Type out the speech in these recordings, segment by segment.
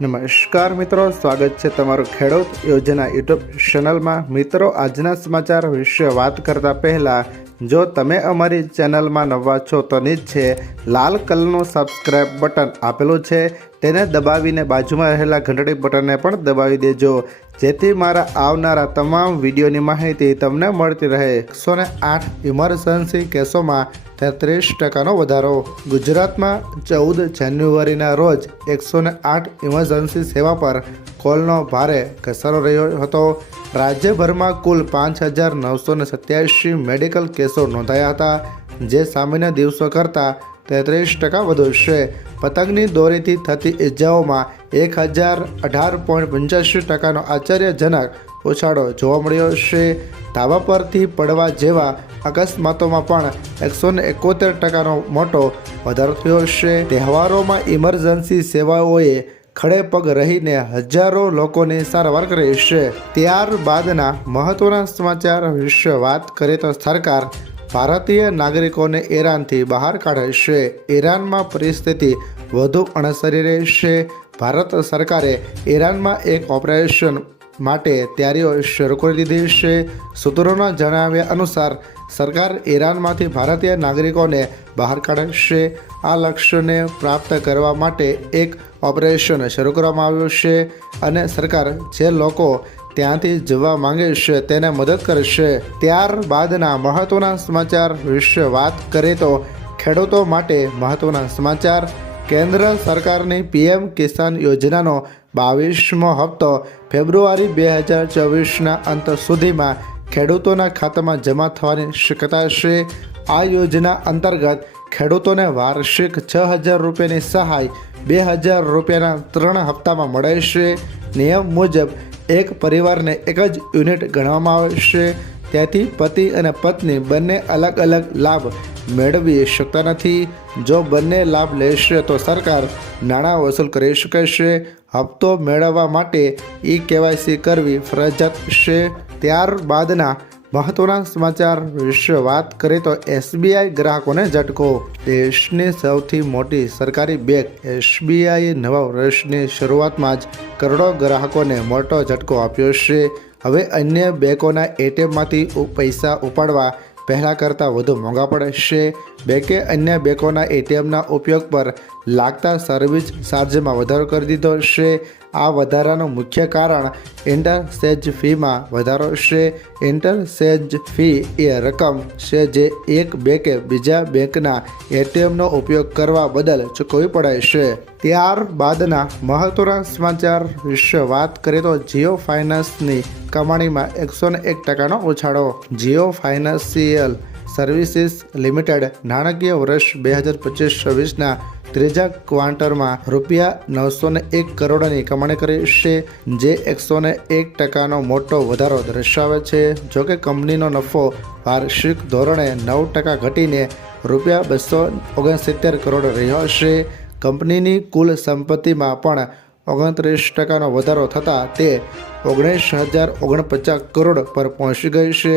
નમસ્કાર મિત્રો, સ્વાગત છે તમારું ખેડૂત યોજના યુટ્યુબ ચેનલમાં। મિત્રો, આજના સમાચાર વિશે વાત કરતા પહેલાં જો તમે અમારી ચેનલમાં નવા છો તો નીચે લાલ કલરનું સબસ્ક્રાઇબ બટન આપેલું છે તેને દબાવીને બાજુમાં રહેલા ઘંટડી બટનને પણ દબાવી દેજો, જેથી મારા આવનારા તમામ વિડીયોની માહિતી તમને મળતી રહે। 108 ઇમરજન્સી કેસોમાં 33% વધારો। ગુજરાતમાં 14 જાન્યુઆરીના રોજ 108 ઇમરજન્સી સેવા પર કોલનો ભારે ઘસારો રહ્યો હતો। રાજ્યભરમાં કુલ 5,987 મેડિકલ કેસો નોંધાયા હતા, જે સામાન્ય દિવસો કરતાં 33% વધુ છે। પતંગની દોરીથી થતી ઇજાઓમાં 1,018.85%નો આશ્ચર્યજનક ઉછાળો જોવા મળ્યો છે। ધાબા પરથી પડવા જેવા અકસ્માતોમાં પણ 171%નો મોટો વધારો થયો છે। તહેવારોમાં ઇમરજન્સી સેવાઓએ ખડે પગ રહીને હજારો લોકોની સારવાર કરી છે। ત્યારબાદના મહત્વના સમાચાર વિશે વાત કરીએ તો સરકાર ભારતીય નાગરિકોને ઈરાનથી બહાર કાઢે છે। ઈરાનમાં પરિસ્થિતિ વધુ અણસરી રહી છે। ભારત સરકારે ઈરાનમાં એક ઓપરેશન માટે તૈયારીઓ શરૂ કરી દીધી છે। સૂત્રોના જણાવ્યા અનુસાર સરકાર ઈરાનમાંથી ભારતીય નાગરિકોને બહાર કાઢશે। આ લક્ષ્યને પ્રાપ્ત કરવા માટે એક ઓપરેશન શરૂ કરવામાં આવ્યું છે અને સરકાર જે લોકો ત્યાંથી જવા માંગે છે તેને મદદ કરશે। ત્યારબાદના મહત્વના સમાચાર વિશે વાત કરીએ તો ખેડૂતો માટે મહત્વના સમાચાર। કેન્દ્ર સરકારની પીએમ કિસાન યોજનાનો 22મો હપ્તો ફેબ્રુઆરી 2024ના અંત સુધીમાં ખેડૂતોના ખાતામાં જમા થવાની શક્યતા છે। આ યોજના અંતર્ગત ખેડૂતોને વાર્ષિક 6,000 રૂપિયાની સહાય 2,000 રૂપિયાના 3 હપ્તામાં મળે છે। નિયમ મુજબ એક પરિવારને એક જ યુનિટ ગણવામાં આવે છે, તેથી પતિ અને પત્ની બંને અલગ અલગ લાભ મેળવી શકતા નથી। જો બંને લાભ લેશે તો સરકાર નાણાં વસૂલ કરી શકે છે। હપ્તો મેળવવા માટે KYC કરવી ફરજિયાત છે। ત્યારબાદના મહત્વના સમાચાર વિશે વાત કરીએ તો SBI ગ્રાહકોને ઝટકો। દેશની સૌથી મોટી સરકારી બેંક SBIએ નવા વર્ષની શરૂઆતમાં જ કરોડો ગ્રાહકોને મોટો ઝટકો આપ્યો છે। હવે અન્ય બેંકોના ATMમાંથી પૈસા ઉપાડવા પહેલાં કરતાં વધુ મોંઘા પડશે। બેંકે અન્ય બેંકોના ATMના ઉપયોગ પર લાગતા સર્વિસ ચાર્જમાં વધારો કરી દીધો છે। આ વધારાનું મુખ્ય કારણ ઇન્ટરચેન્જ ફીમાં વધારો છે। ઇન્ટરચેન્જ ફી એ રકમ છે જે એક બેંકે બીજા બેંકના ATMનો ઉપયોગ કરવા બદલ ચૂકવવી પડે છે। ત્યારબાદના મહત્વના સમાચાર વિશે વાત કરીએ તો જીઓ ફાઇનાન્સની કમાણીમાં 101%નો ઉછાળો। જીઓ ફાઇનાન્શિયલ સર્વિસીસ લિમિટેડ નાણાકીય વર્ષ 2025-26ના ત્રીજા ક્વાર્ટરમાં ₹901 કરોડની કમાણી કરી છે, જે 101%નો મોટો વધારો દર્શાવે છે। જોકે કંપનીનો નફો વાર્ષિક ધોરણે 9% ઘટીને ₹269 કરોડ રહ્યો છે। કંપનીની કુલ સંપત્તિમાં પણ 29%નો વધારો થતાં તે 19,049 કરોડ પર પહોંચી ગઈ છે।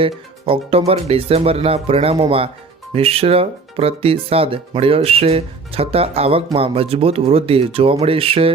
ઓક્ટોબર-ડિસેમ્બરના પરિણામોમાં મિશ્ર પ્રતિસાદ મળ્યો છે, છતાં આવકમાં મજબૂત વૃદ્ધિ જોવા મળી છે।